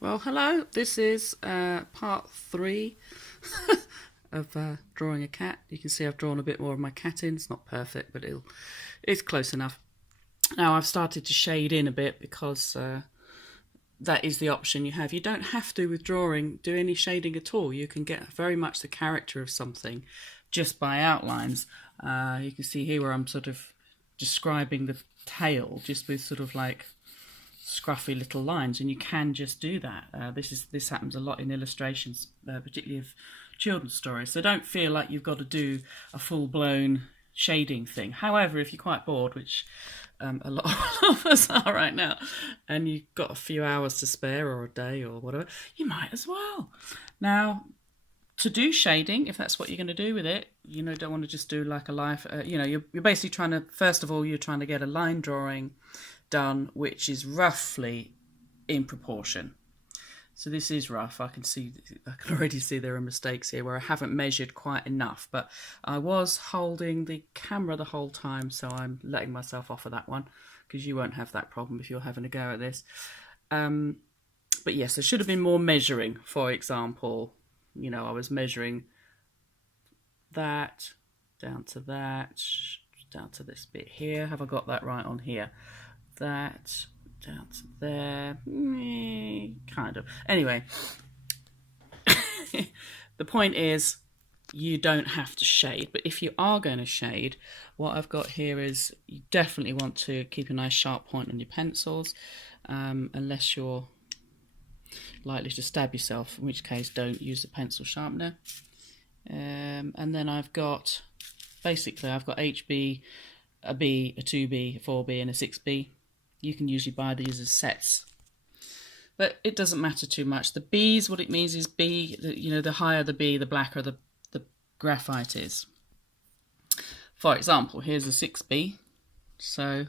Well, hello. This is part three of drawing a cat. You can see I've drawn a bit more of my cat in. It's not perfect, but it's close enough. Now I've started to shade in a bit because that is the option you have. You don't have to, with drawing, do any shading at all. You can get very much the character of something just by outlines. You can see here where I'm sort of describing the tail just with sort of like scruffy little lines, and you can just do that. This happens a lot in illustrations, particularly of children's stories. So don't feel like you've got to do a full-blown shading thing. However, if you're quite bored, which a lot of us are right now, and you've got a few hours to spare or a day or whatever, you might as well. Now, to do shading, if that's what you're going to do with it, don't want to just do like a life. You're basically trying to, first of all, you're trying to get a line drawing done which is roughly in proportion. So this is rough. I can already see there are mistakes here where I haven't measured quite enough, but I was holding the camera the whole time, so I'm letting myself off of that one because you won't have that problem if you're having a go at this. But yes, there should have been more measuring. For example, I was measuring that down to that, down to this bit here. Have I got that right on here? That down to there, kind of. Anyway, the point is you don't have to shade, but if you are going to shade, what I've got here is you definitely want to keep a nice sharp point on your pencils, unless you're likely to stab yourself, in which case don't use the pencil sharpener. And then I've got HB, a B, a 2B, a 4B and a 6B. You can usually buy these as sets, but it doesn't matter too much. The B's, what it means is B, the higher the B, the blacker the graphite is. For example, here's a 6B. So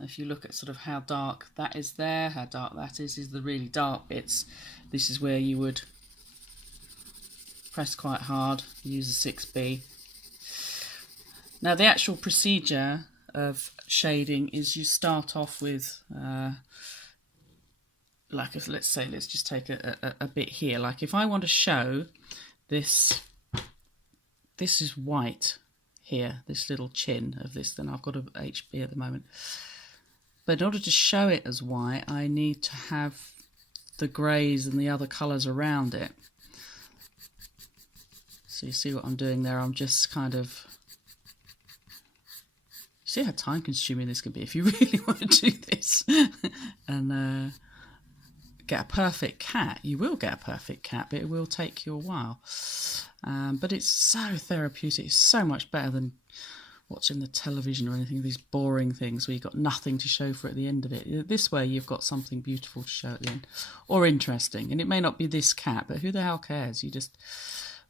if you look at sort of how dark that is there, how dark that is the really dark bits. This is where you would press quite hard, use a 6B. Now the actual procedure of shading is you start off with let's just take a bit here. Like if I want to show this is white here, this little chin of this, then I've got a HB at the moment, but in order to show it as white I need to have the greys and the other colours around it. So you see what I'm doing there? I'm just kind of, see how time consuming this can be if you really want to do this and get a perfect cat. You will get a perfect cat, but it will take you a while. But it's so therapeutic. It's so much better than watching the television or anything, these boring things where you've got nothing to show for at the end of it. This way you've got something beautiful to show at the end, or interesting. And it may not be this cat, but who the hell cares?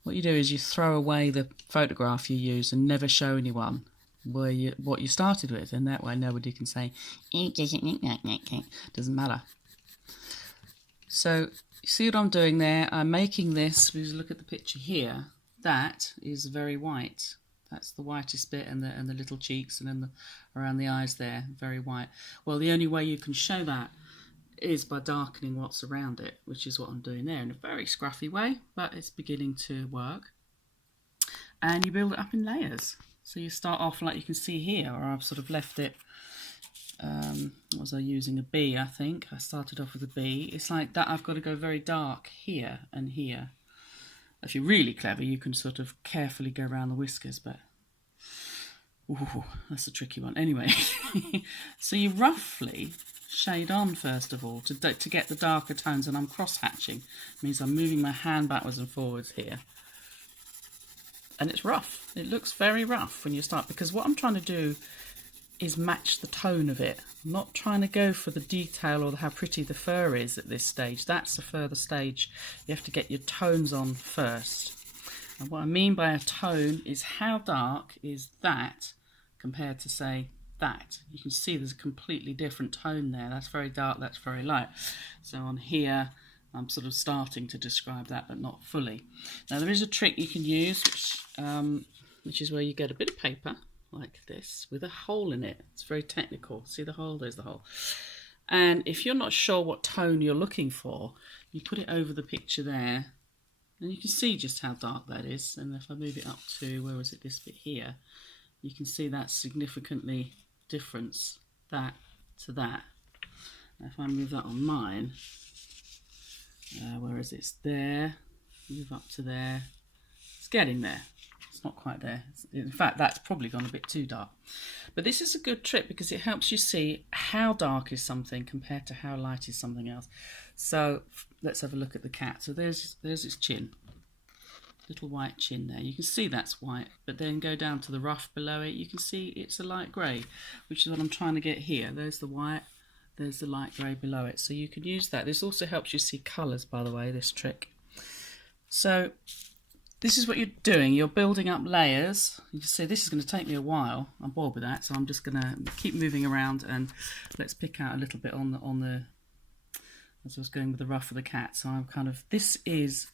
What you do is you throw away the photograph you use and never show anyone what you started with, and that way nobody can say it doesn't matter. So you see what I'm doing there? I'm making this, because look at the picture here, that is very white. That's the whitest bit, and the little cheeks, and then around the eyes there, very white. Well, the only way you can show that is by darkening what's around it, which is what I'm doing there in a very scruffy way, but it's beginning to work. And you build it up in layers. So you start off like you can see here, or I've sort of left it, was I using a B, I think. I started off with a B. It's like that I've got to go very dark here and here. If you're really clever, you can sort of carefully go around the whiskers, but ooh, that's a tricky one. Anyway, so you roughly shade on first of all to get the darker tones, and I'm cross-hatching. It means I'm moving my hand backwards and forwards here. And it's rough. It looks very rough when you start, because what I'm trying to do is match the tone of it. I'm not trying to go for the detail or how pretty the fur is at this stage. That's a further stage. You have to get your tones on first. And what I mean by a tone is how dark is that compared to, say, that. You can see there's a completely different tone there. That's very dark, that's very light. So on here, I'm sort of starting to describe that, but not fully. Now there is a trick you can use, which is where you get a bit of paper like this with a hole in it. It's very technical. See the hole? There's the hole. And if you're not sure what tone you're looking for, you put it over the picture there, and you can see just how dark that is. And if I move it up to, where was it, this bit here, you can see that significantly difference, that to that. Now if I move that on mine, where is it? It's there, move up to there, it's getting there. It's not quite there. In fact, that's probably gone a bit too dark. But this is a good trick because it helps you see how dark is something compared to how light is something else. So let's have a look at the cat. So there's its chin, little white chin there. You can see that's white, but then go down to the ruff below it. You can see it's a light grey, which is what I'm trying to get here. There's the white, there's the light grey below it. So you can use that. This also helps you see colours, by the way, this trick. So this is what you're doing. You're building up layers. You can see this is going to take me a while. I'm bored with that, so I'm just going to keep moving around, and let's pick out a little bit on the as I was going with the ruff of the cat. So I'm kind of, this is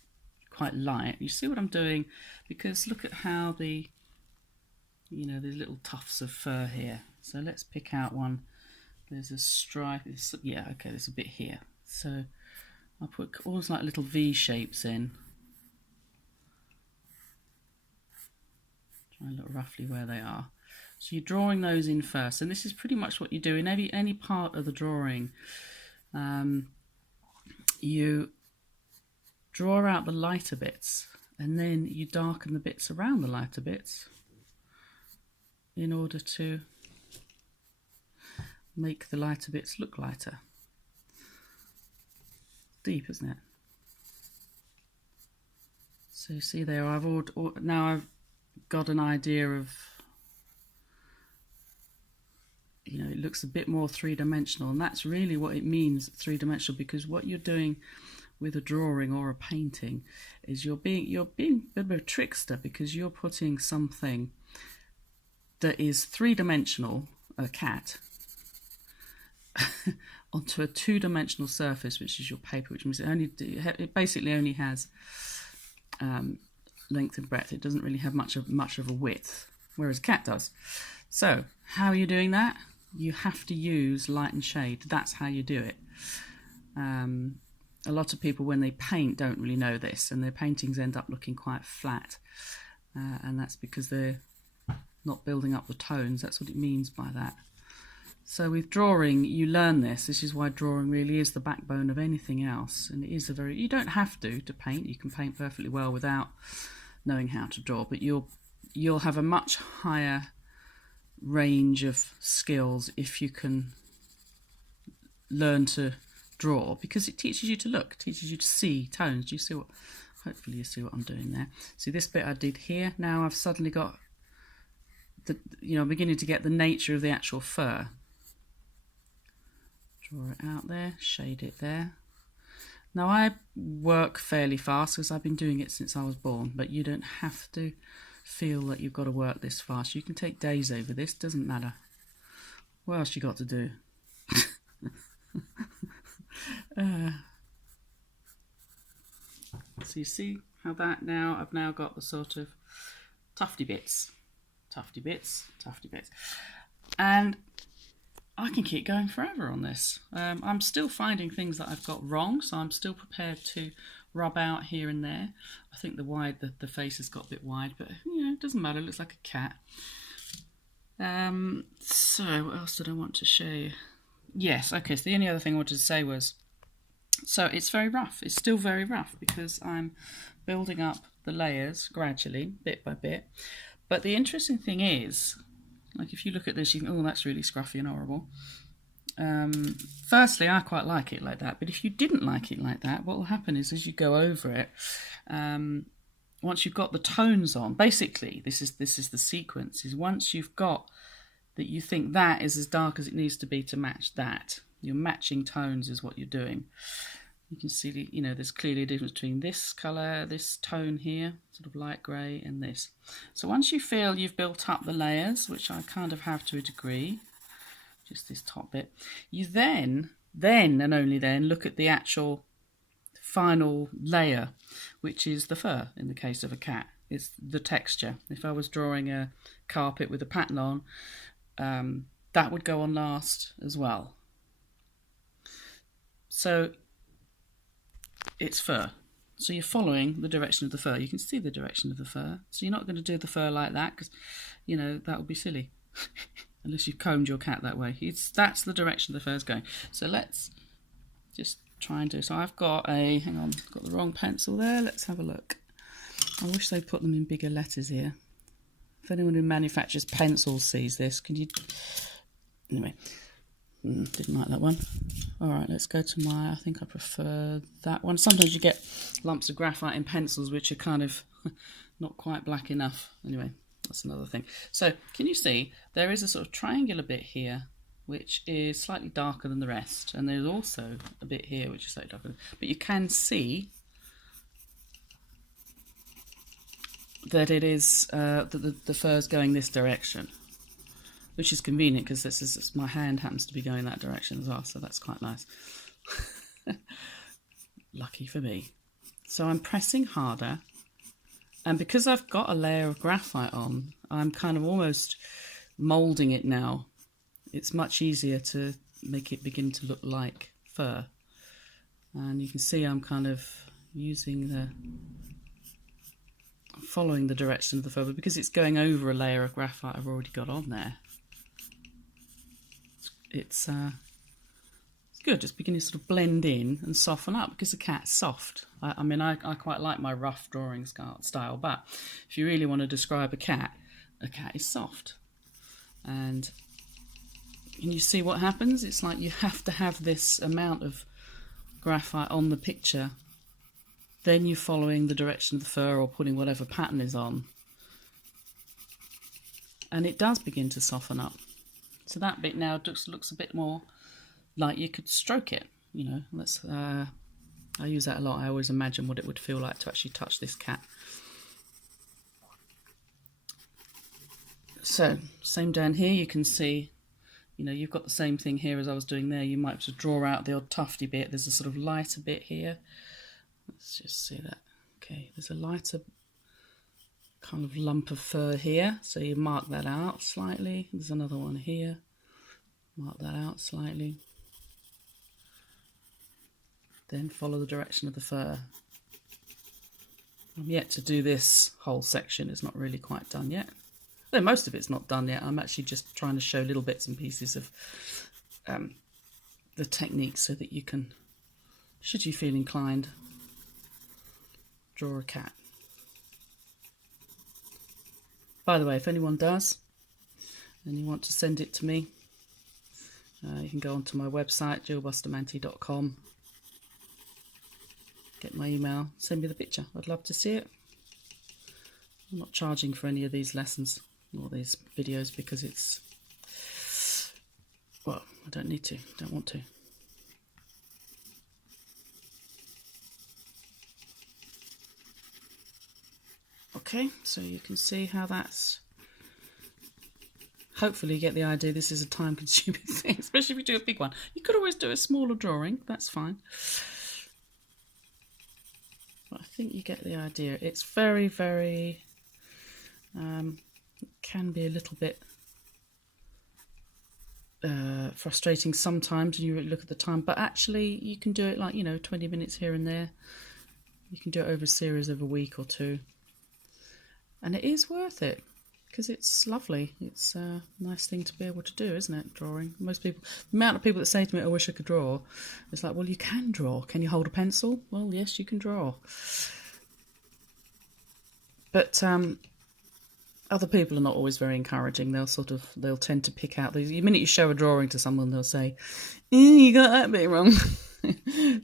quite light. You see what I'm doing? Because look at how the, you know, these little tufts of fur here. So let's pick out one. There's a stripe. Yeah, okay, there's a bit here. So I'll put almost like little V shapes in. Try and look roughly where they are. So you're drawing those in first, and this is pretty much what you do in any part of the drawing. You draw out the lighter bits, and then you darken the bits around the lighter bits in order to make the lighter bits look lighter. Deep, isn't it? So you see there, now I've got an idea of, you know, it looks a bit more three-dimensional, and that's really what it means, three-dimensional, because what you're doing with a drawing or a painting is you're being a bit of a trickster, because you're putting something that is three-dimensional, a cat, onto a two-dimensional surface, which is your paper, which means it basically only has length and breadth. It doesn't really have much of a width, whereas a cat does. So how are you doing that? You have to use light and shade. That's how you do it. A lot of people, when they paint, don't really know this, and their paintings end up looking quite flat, and that's because they're not building up the tones. That's what it means by that. So with drawing, you learn this. This is why drawing really is the backbone of anything else, and it is you don't have to paint. You can paint perfectly well without knowing how to draw, but you'll have a much higher range of skills if you can learn to draw, because it teaches you to look, teaches you to see tones. Do you see what, hopefully you see what I'm doing there. See this bit I did here, now I've suddenly got I'm beginning to get the nature of the actual fur. Draw it out there, shade it there. Now I work fairly fast because I've been doing it since I was born, but you don't have to feel that you've got to work this fast. You can take days over this, doesn't matter. What else you got to do? So you see how that now, I've now got the sort of tufty bits, and I can keep going forever on this. I'm still finding things that I've got wrong, so I'm still prepared to rub out here and there. I think the face has got a bit wide, but you know, it doesn't matter, it looks like a cat. So what else did I want to show you? Yes, okay, so the only other thing I wanted to say was, so it's very rough. It's still very rough because I'm building up the layers gradually, bit by bit. But the interesting thing is, like if you look at this, you think, oh, that's really scruffy and horrible. Firstly, I quite like it like that, but if you didn't like it like that, what will happen is as you go over it, once you've got the tones on, basically this is the sequence, is once you've got that, you think that is as dark as it needs to be to match that. You're matching tones is what you're doing. You can see, there's clearly a difference between this colour, this tone here, sort of light grey, and this. So once you feel you've built up the layers, which I kind of have to a degree, just this top bit, you then and only then look at the actual final layer, which is the fur in the case of a cat. It's the texture. If I was drawing a carpet with a pattern on, that would go on last as well. So it's fur. So you're following the direction of the fur. You can see the direction of the fur. So you're not going to do the fur like that because, you know, that would be silly. Unless you've combed your cat that way. That's the direction the fur's going. So let's just try and do. So I've got hang on, I've got the wrong pencil there. Let's have a look. I wish they'd put them in bigger letters here. If anyone who manufactures pencils sees this, can you... Anyway, didn't like that one. All right, let's go to I think I prefer that one. Sometimes you get lumps of graphite in pencils which are kind of not quite black enough. Anyway, that's another thing. So can you see there is a sort of triangular bit here which is slightly darker than the rest, and there's also a bit here which is slightly darker, but you can see that it is the fur's going this direction, which is convenient because my hand happens to be going that direction as well, so that's quite nice. Lucky for me. So I'm pressing harder, and because I've got a layer of graphite on, I'm kind of almost moulding it now. It's much easier to make it begin to look like fur, and you can see I'm kind of following the direction of the fur, but because it's going over a layer of graphite I've already got on there, it's good. It's beginning to sort of blend in and soften up because the cat's soft. I mean, I quite like my rough drawing style, but if you really want to describe a cat is soft. And can you see what happens? It's like you have to have this amount of graphite on the picture, then you're following the direction of the fur or putting whatever pattern is on, and it does begin to soften up. So that bit now looks a bit more like you could stroke it, you know. I use that a lot. I always imagine what it would feel like to actually touch this cat. So same down here, you can see, you know, you've got the same thing here as I was doing there. You might have to draw out the odd tufty bit. There's a sort of lighter bit here. Let's just see that. Okay, there's a lighter kind of lump of fur here, so you mark that out slightly. There's another one here. Mark that out slightly. Then follow the direction of the fur. I'm yet to do this whole section. It's not really quite done yet. Though most of it's not done yet. I'm actually just trying to show little bits and pieces of the technique so that you can, should you feel inclined, draw a cat. By the way, if anyone does and you want to send it to me, you can go onto my website, gillbustamante.com, get my email, send me the picture. I'd love to see it. I'm not charging for any of these lessons or these videos because it's, well, I don't need to, don't want to. Okay, so you can see how that's, hopefully you get the idea. This is a time consuming thing, especially if you do a big one. You could always do a smaller drawing, that's fine. But I think you get the idea. It's very, very, it can be a little bit frustrating sometimes when you look at the time, but actually you can do it like, you know, 20 minutes here and there. You can do it over a series of a week or two. And it is worth it because it's lovely. It's a nice thing to be able to do, isn't it? Drawing. Most people, the amount of people that say to me, I wish I could draw, it's like, well, you can draw. Can you hold a pencil? Well, yes, you can draw. But other people are not always very encouraging. They'll tend to pick out the minute you show a drawing to someone, they'll say, you got that bit wrong.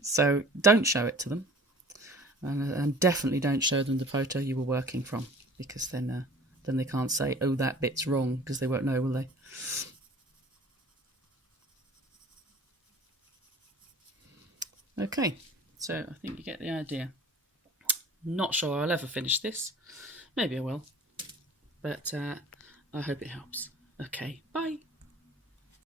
So don't show it to them. And definitely don't show them the photo you were working from, because then they can't say, oh, that bit's wrong, because they won't know, will they? Okay, so I think you get the idea. Not sure I'll ever finish this. Maybe I will. But I hope it helps. Okay, bye.